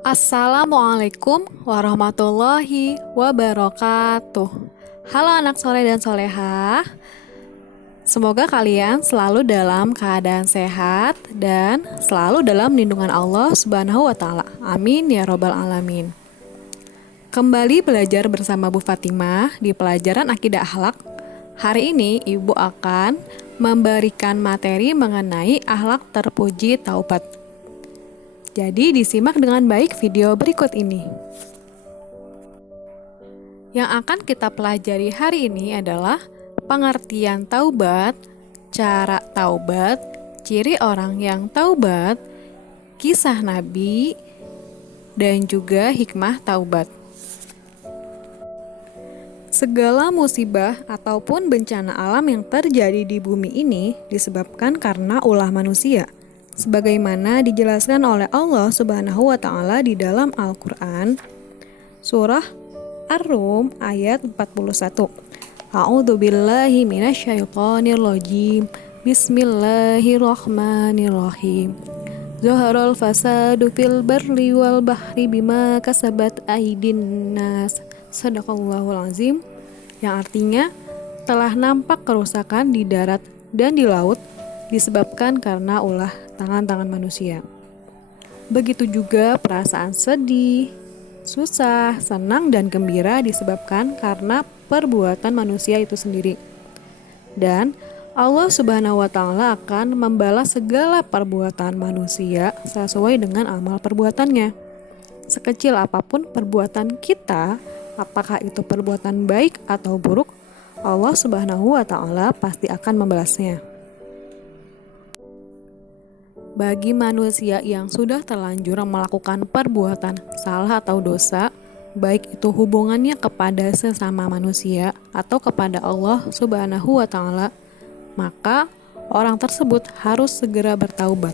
Assalamualaikum warahmatullahi wabarakatuh. Halo anak soleh dan soleha. Semoga kalian selalu dalam keadaan sehat dan selalu dalam lindungan Allah Subhanahu wa Ta'ala. Amin ya Robbal 'Alamin. Kembali belajar bersama Bu Fatimah di pelajaran Akidah Akhlak. Hari ini Ibu akan memberikan materi mengenai akhlak terpuji taubat. Jadi disimak dengan baik video berikut ini. Yang akan kita pelajari hari ini adalah pengertian taubat, cara taubat, ciri orang yang taubat, kisah Nabi, dan juga hikmah taubat. Segala musibah ataupun bencana alam yang terjadi di bumi ini disebabkan karena ulah manusia. Sebagaimana dijelaskan oleh Allah Subhanahu wa Ta'ala di dalam Al-Qur'an surah Ar-Rum ayat 41. A'udzu billahi minasyaitonir rajim. Bismillahirrahmanirrahim. Zaharal fasadu fil barri wal bahri bima kasabat aydin nas. Shadaqallahul azim. Yang artinya telah nampak kerusakan di darat dan di laut disebabkan karena ulah tangan-tangan manusia. Begitu juga perasaan sedih, susah, senang, dan gembira disebabkan karena perbuatan manusia itu sendiri. Dan Allah Subhanahu wa Ta'ala akan membalas segala perbuatan manusia sesuai dengan amal perbuatannya. Sekecil apapun perbuatan kita, apakah itu perbuatan baik atau buruk, Allah Subhanahu wa Ta'ala pasti akan membalasnya. Bagi manusia yang sudah terlanjur melakukan perbuatan salah atau dosa, baik itu hubungannya kepada sesama manusia atau kepada Allah Subhanahu wa Ta'ala, maka orang tersebut harus segera bertaubat.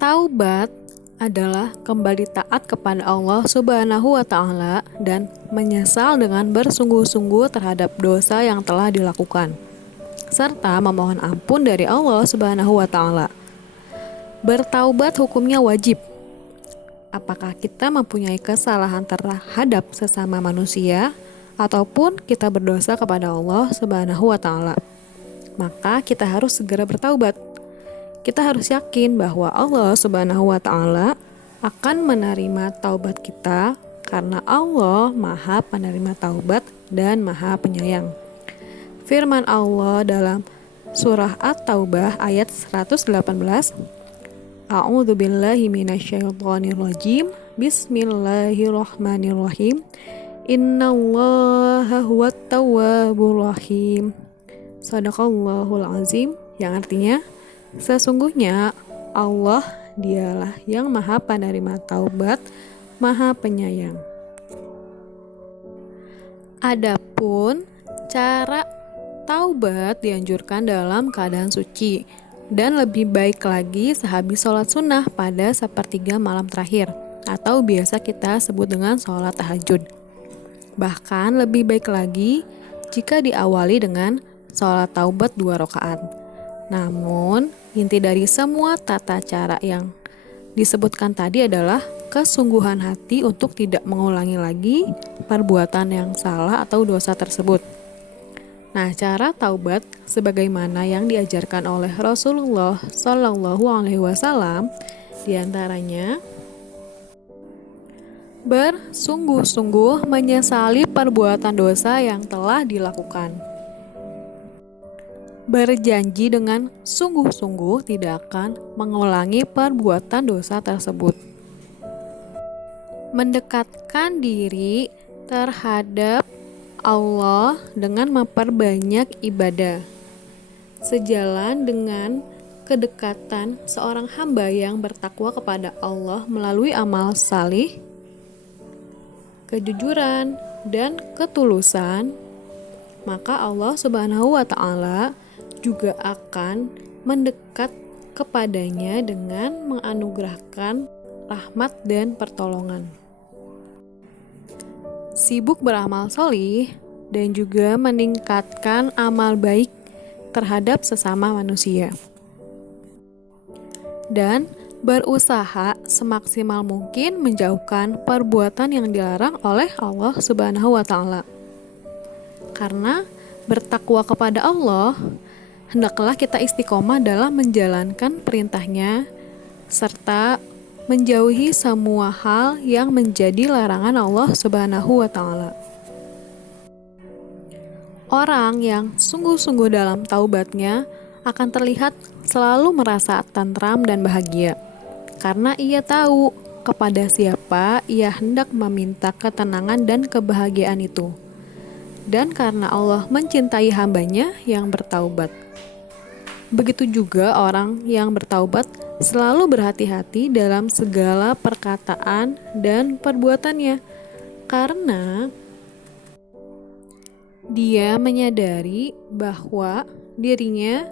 Taubat adalah kembali taat kepada Allah Subhanahu wa Ta'ala dan menyesal dengan bersungguh-sungguh terhadap dosa yang telah dilakukan, serta memohon ampun dari Allah Subhanahu wa Ta'ala. Bertaubat hukumnya wajib. Apakah kita mempunyai kesalahan terhadap sesama manusia ataupun kita berdosa kepada Allah Subhanahu wa Ta'ala, maka kita harus segera bertaubat. Kita harus yakin bahwa Allah Subhanahu wa Ta'ala akan menerima taubat kita karena Allah Maha Penerima Taubat dan Maha Penyayang. Firman Allah dalam surah At-Taubah ayat 118, A'udzu billahi minasyaitonir rajim. Bismillahirrahmanirrahim. Innallaha huwat tawwabur rahim. Shadaqallahul azim. Yang artinya, sesungguhnya Allah dialah yang Maha Penerima Taubat, Maha Penyayang. Adapun cara taubat dianjurkan dalam keadaan suci, dan lebih baik lagi sehabis sholat sunnah pada sepertiga malam terakhir, atau biasa kita sebut dengan sholat tahajud. Bahkan lebih baik lagi jika diawali dengan sholat taubat 2 rakaat. Namun, inti dari semua tata cara yang disebutkan tadi adalah kesungguhan hati untuk tidak mengulangi lagi perbuatan yang salah atau dosa tersebut. Nah, cara taubat sebagaimana yang diajarkan oleh Rasulullah Shallallahu Alaihi Wasallam diantaranya bersungguh-sungguh menyesali perbuatan dosa yang telah dilakukan, berjanji dengan sungguh-sungguh tidak akan mengulangi perbuatan dosa tersebut, mendekatkan diri terhadap Allah dengan memperbanyak ibadah, sejalan dengan kedekatan seorang hamba yang bertakwa kepada Allah melalui amal salih, kejujuran, dan ketulusan, maka Allah Subhanahu wa Ta'ala juga akan mendekat kepadanya dengan menganugerahkan rahmat dan pertolongan. Sibuk beramal solih dan juga meningkatkan amal baik terhadap sesama manusia. Dan berusaha semaksimal mungkin menjauhkan perbuatan yang dilarang oleh Allah Subhanahu wa Ta'ala. Karena bertakwa kepada Allah, hendaklah kita istiqomah dalam menjalankan perintahnya serta menjauhi semua hal yang menjadi larangan Allah Subhanahu wa Ta'ala. Orang yang sungguh-sungguh dalam taubatnya akan terlihat selalu merasa tentram dan bahagia, karena ia tahu kepada siapa ia hendak meminta ketenangan dan kebahagiaan itu, dan karena Allah mencintai hambanya yang bertaubat. Begitu juga orang yang bertaubat selalu berhati-hati dalam segala perkataan dan perbuatannya, karena dia menyadari bahwa dirinya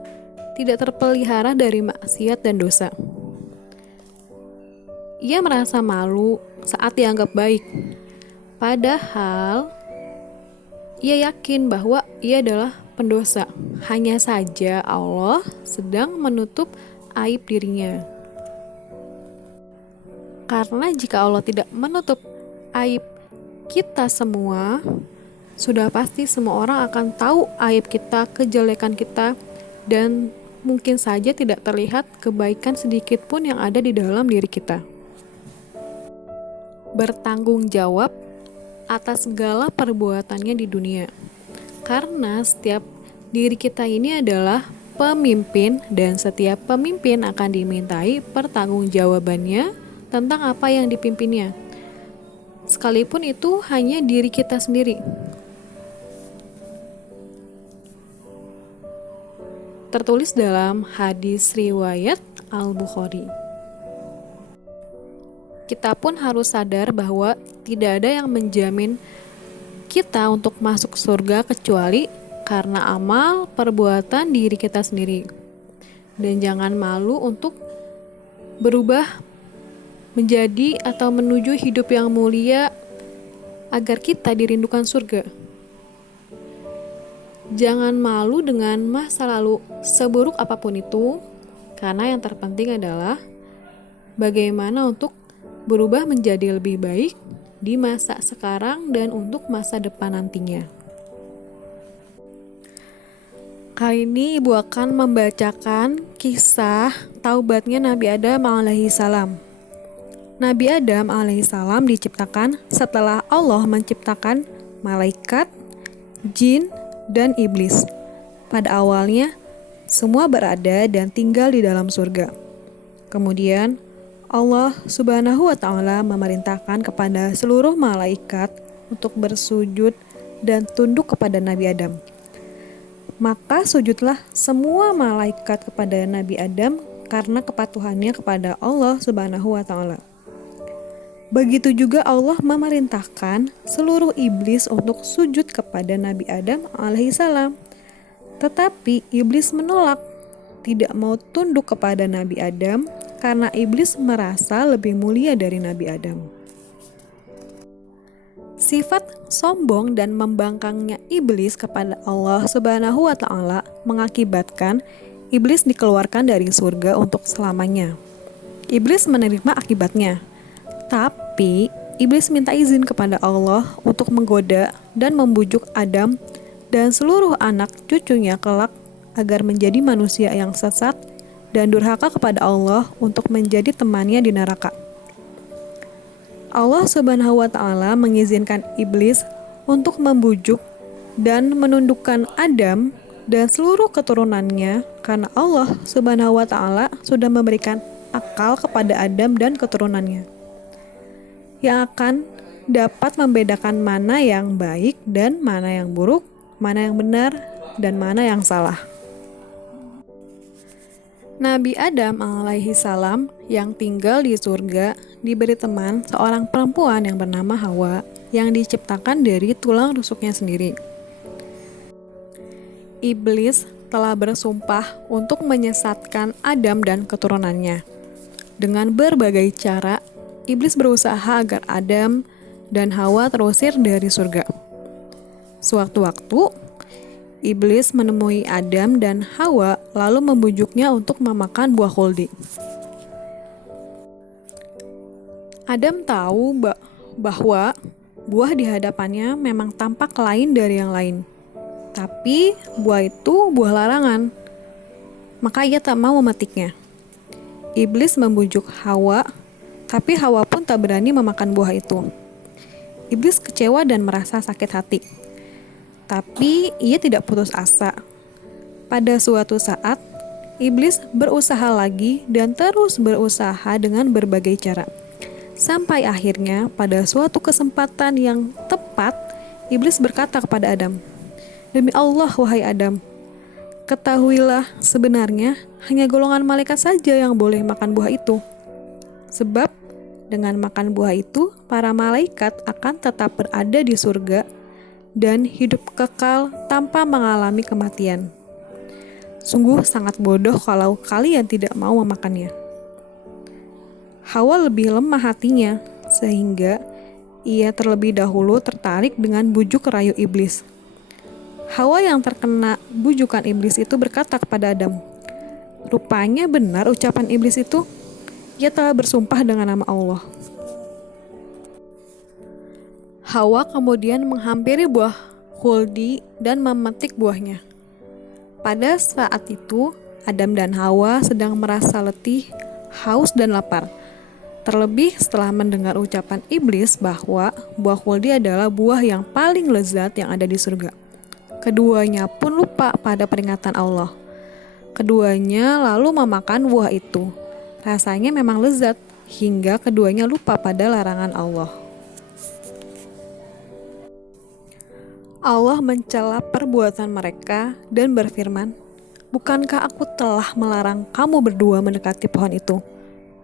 tidak terpelihara dari maksiat dan dosa. Ia merasa malu saat dianggap baik, padahal ia yakin bahwa ia adalah pendosa. Hanya saja Allah sedang menutup aib dirinya. Karena jika Allah tidak menutup aib kita semua, sudah pasti semua orang akan tahu aib kita, kejelekan kita, dan mungkin saja tidak terlihat kebaikan sedikit pun yang ada di dalam diri kita. Bertanggung jawab atas segala perbuatannya di dunia. Karena setiap diri kita ini adalah pemimpin, dan setiap pemimpin akan dimintai pertanggungjawabannya tentang apa yang dipimpinnya. Sekalipun itu hanya diri kita sendiri. Tertulis dalam hadis riwayat Al-Bukhari. Kita pun harus sadar bahwa tidak ada yang menjamin kita untuk masuk surga kecuali karena amal perbuatan diri kita sendiri. Dan jangan malu untuk berubah menjadi atau menuju hidup yang mulia agar kita dirindukan surga. Jangan malu dengan masa lalu seburuk apapun itu, karena yang terpenting adalah bagaimana untuk berubah menjadi lebih baik di masa sekarang dan untuk masa depan nantinya. Kali ini ibu akan membacakan kisah taubatnya Nabi Adam alaihissalam. Nabi Adam alaihissalam diciptakan setelah Allah menciptakan malaikat, jin, dan iblis. Pada awalnya, semua berada dan tinggal di dalam surga. Kemudian, Allah Subhanahu wa Ta'ala memerintahkan kepada seluruh malaikat untuk bersujud dan tunduk kepada Nabi Adam. Maka sujudlah semua malaikat kepada Nabi Adam karena kepatuhannya kepada Allah Subhanahu wa Ta'ala. Begitu juga Allah memerintahkan seluruh iblis untuk sujud kepada Nabi Adam alaihissalam. Tetapi iblis menolak, tidak mau tunduk kepada Nabi Adam karena iblis merasa lebih mulia dari Nabi Adam. Sifat sombong dan membangkangnya iblis kepada Allah Subhanahu wa Ta'ala mengakibatkan iblis dikeluarkan dari surga untuk selamanya. Iblis menerima akibatnya. Tapi iblis minta izin kepada Allah untuk menggoda dan membujuk Adam dan seluruh anak cucunya kelak agar menjadi manusia yang sesat dan durhaka kepada Allah untuk menjadi temannya di neraka. Allah Subhanahu wa Ta'ala mengizinkan iblis untuk membujuk dan menundukkan Adam dan seluruh keturunannya karena Allah Subhanahu wa Ta'ala sudah memberikan akal kepada Adam dan keturunannya yang akan dapat membedakan mana yang baik dan mana yang buruk, mana yang benar dan mana yang salah. Nabi Adam alaihissalam yang tinggal di surga diberi teman seorang perempuan yang bernama Hawa yang diciptakan dari tulang rusuknya sendiri. Iblis telah bersumpah untuk menyesatkan Adam dan keturunannya. Dengan berbagai cara, iblis berusaha agar Adam dan Hawa terusir dari surga. Sewaktu-waktu, iblis menemui Adam dan Hawa lalu membujuknya untuk memakan buah khuldi. Adam tahu bahwa buah di hadapannya memang tampak lain dari yang lain. Tapi buah itu buah larangan. Maka ia tak mau memetiknya. Iblis membujuk Hawa, tapi Hawa pun tak berani memakan buah itu. Iblis kecewa dan merasa sakit hati. Tapi ia tidak putus asa. Pada suatu saat, iblis berusaha lagi dan terus berusaha dengan berbagai cara. Sampai akhirnya pada suatu kesempatan yang tepat, iblis berkata kepada Adam, "Demi Allah, wahai Adam, ketahuilah sebenarnya hanya golongan malaikat saja yang boleh makan buah itu. Sebab dengan makan buah itu, para malaikat akan tetap berada di surga dan hidup kekal tanpa mengalami kematian. Sungguh sangat bodoh kalau kalian tidak mau memakannya." Hawa lebih lemah hatinya, sehingga ia terlebih dahulu tertarik dengan bujuk rayu iblis. Hawa yang terkena bujukan iblis itu berkata kepada Adam, "Rupanya benar ucapan iblis itu. Ia telah bersumpah dengan nama Allah." Hawa kemudian menghampiri buah khuldi dan memetik buahnya. Pada saat itu, Adam dan Hawa sedang merasa letih, haus, dan lapar. Terlebih setelah mendengar ucapan iblis bahwa buah khuldi adalah buah yang paling lezat yang ada di surga. Keduanya pun lupa pada peringatan Allah. Keduanya lalu memakan buah itu. Rasanya memang lezat, hingga keduanya lupa pada larangan Allah. Allah mencela perbuatan mereka dan berfirman, "Bukankah aku telah melarang kamu berdua mendekati pohon itu?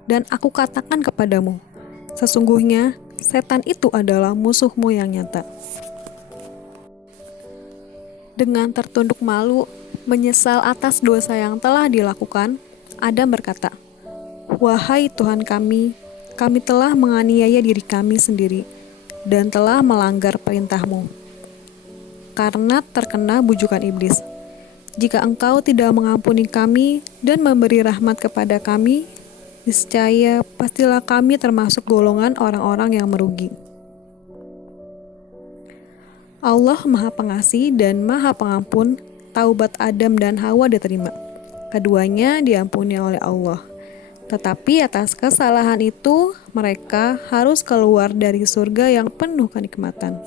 Dan aku katakan kepadamu, sesungguhnya setan itu adalah musuhmu yang nyata." Dengan tertunduk malu, menyesal atas dosa yang telah dilakukan, Adam berkata, "Wahai Tuhan kami telah menganiaya diri kami sendiri dan telah melanggar perintah-Mu karena terkena bujukan iblis. Jika Engkau tidak mengampuni kami dan memberi rahmat kepada kami, niscaya pastilah kami termasuk golongan orang-orang yang merugi." Allah Maha Pengasih dan Maha Pengampun. Taubat Adam dan Hawa diterima. Keduanya diampuni oleh Allah. Tetapi atas kesalahan itu, mereka harus keluar dari surga yang penuh kenikmatan.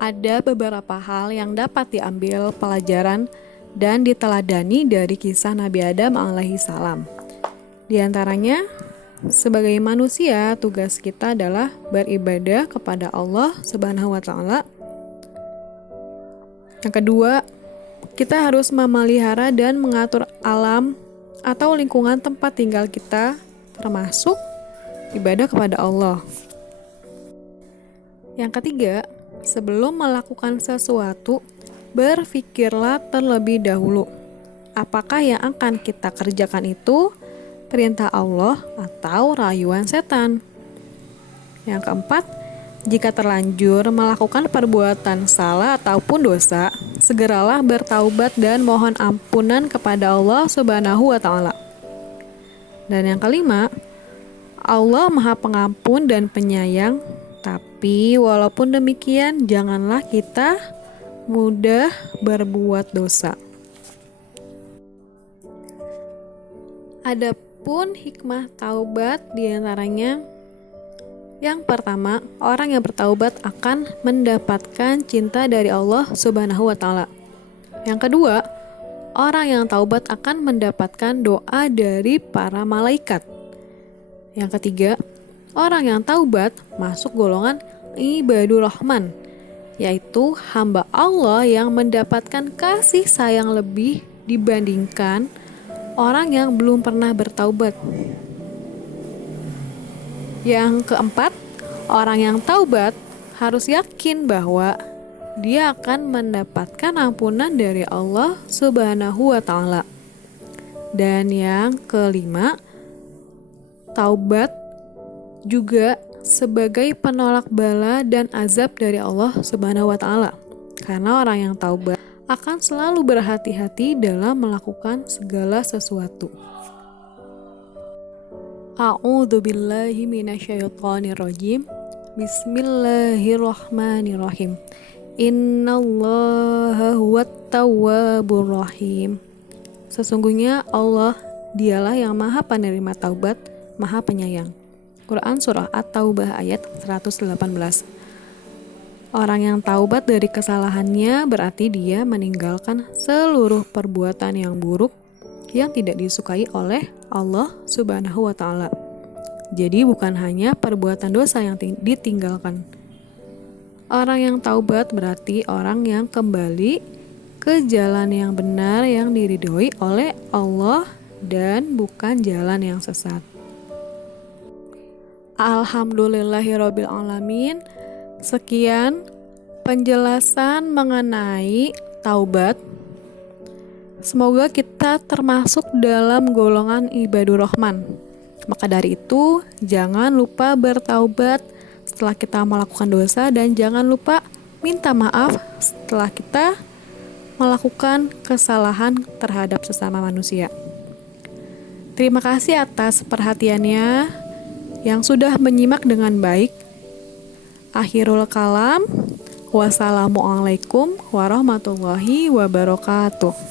Ada beberapa hal yang dapat diambil pelajaran dan diteladani dari kisah Nabi Adam alaihissalam. Di antaranya, sebagai manusia, tugas kita adalah beribadah kepada Allah Subhanahu wa Ta'ala. Yang kedua, kita harus memelihara dan mengatur alam atau lingkungan tempat tinggal kita, termasuk ibadah kepada Allah. Yang ketiga, sebelum melakukan sesuatu, berpikirlah terlebih dahulu, apakah yang akan kita kerjakan itu perintah Allah atau rayuan setan. Yang keempat, jika terlanjur melakukan perbuatan salah ataupun dosa, segeralah bertaubat dan mohon ampunan kepada Allah Subhanahu wa Ta'ala. Dan yang kelima, Allah Maha Pengampun dan Penyayang, tapi walaupun demikian, janganlah kita mudah berbuat dosa. Adapun hikmah taubat diantaranya, yang pertama, orang yang bertaubat akan mendapatkan cinta dari Allah Subhanahu wa Ta'ala. Yang kedua, orang yang taubat akan mendapatkan doa dari para malaikat. Yang ketiga, orang yang taubat masuk golongan ibadur rahman, yaitu hamba Allah yang mendapatkan kasih sayang lebih dibandingkan orang yang belum pernah bertaubat. Yang keempat, orang yang taubat harus yakin bahwa dia akan mendapatkan ampunan dari Allah Subhanahu wa Ta'ala. Dan yang kelima, taubat juga sebagai penolak bala dan azab dari Allah Subhanahu wa Ta'ala. Karena orang yang taubat akan selalu berhati-hati dalam melakukan segala sesuatu. A'udzu billahi minasyaitonir rajim. Bismillahirrahmanirrahim. Innallaha huwat tawwabur rahim. Sesungguhnya Allah dialah yang maha penerima taubat, maha penyayang. Quran Surah At-Taubah ayat 118. Orang yang taubat dari kesalahannya berarti dia meninggalkan seluruh perbuatan yang buruk yang tidak disukai oleh Allah Subhanahu wa Ta'ala. Jadi bukan hanya perbuatan dosa yang ditinggalkan. Orang yang taubat berarti orang yang kembali ke jalan yang benar yang diridhoi oleh Allah dan bukan jalan yang sesat. Alhamdulillahirabbil alamin. Sekian penjelasan mengenai taubat. Semoga kita termasuk dalam golongan ibadur rahman. Maka dari itu, jangan lupa bertaubat setelah kita melakukan dosa dan jangan lupa minta maaf setelah kita melakukan kesalahan terhadap sesama manusia. Terima kasih atas perhatiannya yang sudah menyimak dengan baik. Akhirul kalam. Wassalamualaikum warahmatullahi wabarakatuh.